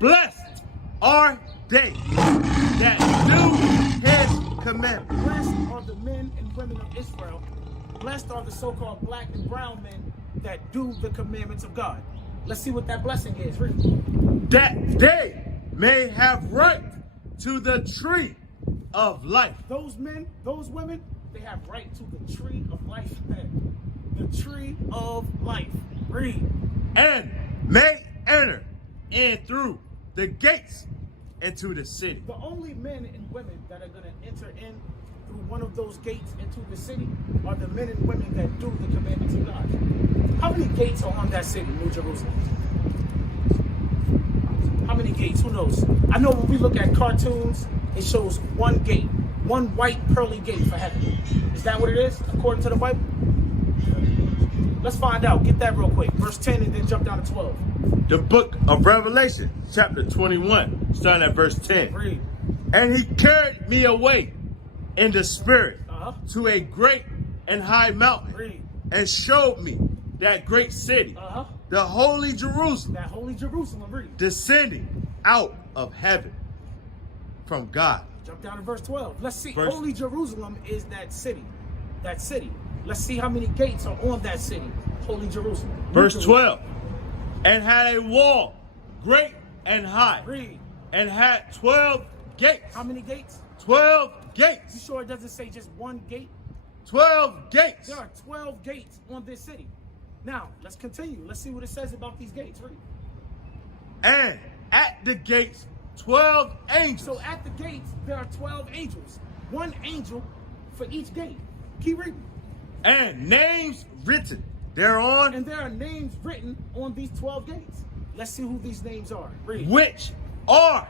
Blessed are they that do his commandments. Blessed are the men and women of Israel. Blessed are the so-called black and brown men that do the commandments of God. Let's see what that blessing is. Read. That they may have right to the tree of life. Those men, those women, they have right to the tree of life. The tree of life. Read. And may enter in through the gates into the city. The only men and women that are going to enter in through one of those gates into the city are the men and women that do the commandments of God. How many gates are on that city, New Jerusalem? How many gates? Who knows? I know when we look at cartoons, it shows one gate, one white pearly gate for heaven. Is that what it is, according to the Bible? Let's find out. Get that real quick. Verse 10 and then jump down to 12. The book of Revelation, chapter 21, starting at verse 10. Read. And he carried me away in the spirit to a great and high mountain. Read. And showed me that great city, the holy Jerusalem, That holy Jerusalem. Read. descending out of heaven from God. Jump down to verse 12. Let's see. Verse- Holy Jerusalem is that city. That city. Let's see how many gates are on that city. Holy Jerusalem. Verse 12. And had a wall great and high. Read. And had 12 gates. How many gates? 12 You gates. sure it doesn't say just one gate? 12 gates. There are 12 gates on this city. Now, let's continue. Let's see what it says about these gates. Read. And at the gates, 12 angels. So at the gates, there are 12 angels. One angel for each gate. Keep reading. And names written thereon, And there are names written on these 12 gates. Let's see who these names are. Read. which are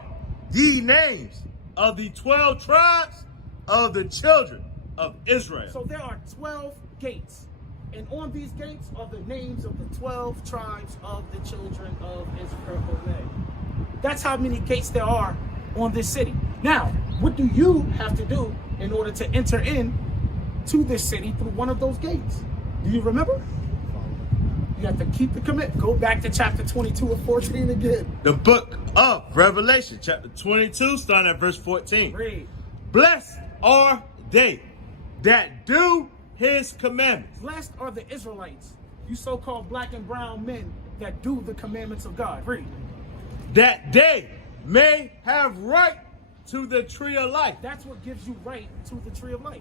the names of the 12 tribes of the children of Israel. So there are 12 gates. And on these gates are the names of the 12 tribes of the children of Israel. That's how many gates there are on this city. Now, what do you have to do in order to enter in to this city through one of those gates? Do you remember? You have to keep the commit. Go back to chapter 22 and 14 again. The book of Revelation, chapter 22, starting at verse 14. Read. Blessed are they that do his commandments. Blessed are the Israelites, you so-called black and brown men that do the commandments of God. Read. That they may have right to the tree of life. That's what gives you right to the tree of life.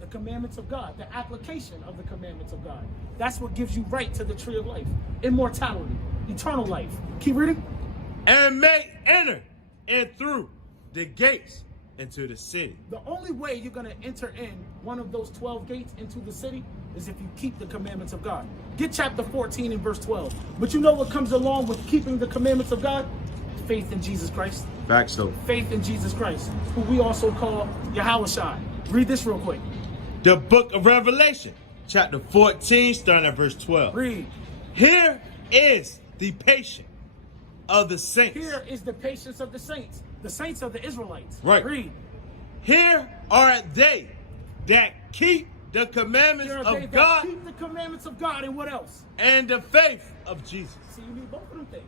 The commandments of God, the application of the commandments of God. That's what gives you right to the tree of life. Immortality, eternal life. Keep reading. And may enter in through the gates into the city. The only way you're going to enter in one of those 12 gates into the city is if you keep the commandments of God. Get chapter 14 and verse 12. But you know what comes along with keeping the commandments of God? Faith in Jesus Christ. Back so. Faith in Jesus Christ, who we also call Yahushua. Read this real quick. The book of Revelation, chapter 14, starting at verse 12. Read. Here is the patience of the saints. Here is the patience of the saints. The saints are the Israelites. Right. Read. Here are they that keep the commandments Here are they of that God keep the commandments of God, and what else? and the faith of Jesus. See, you need both of them things.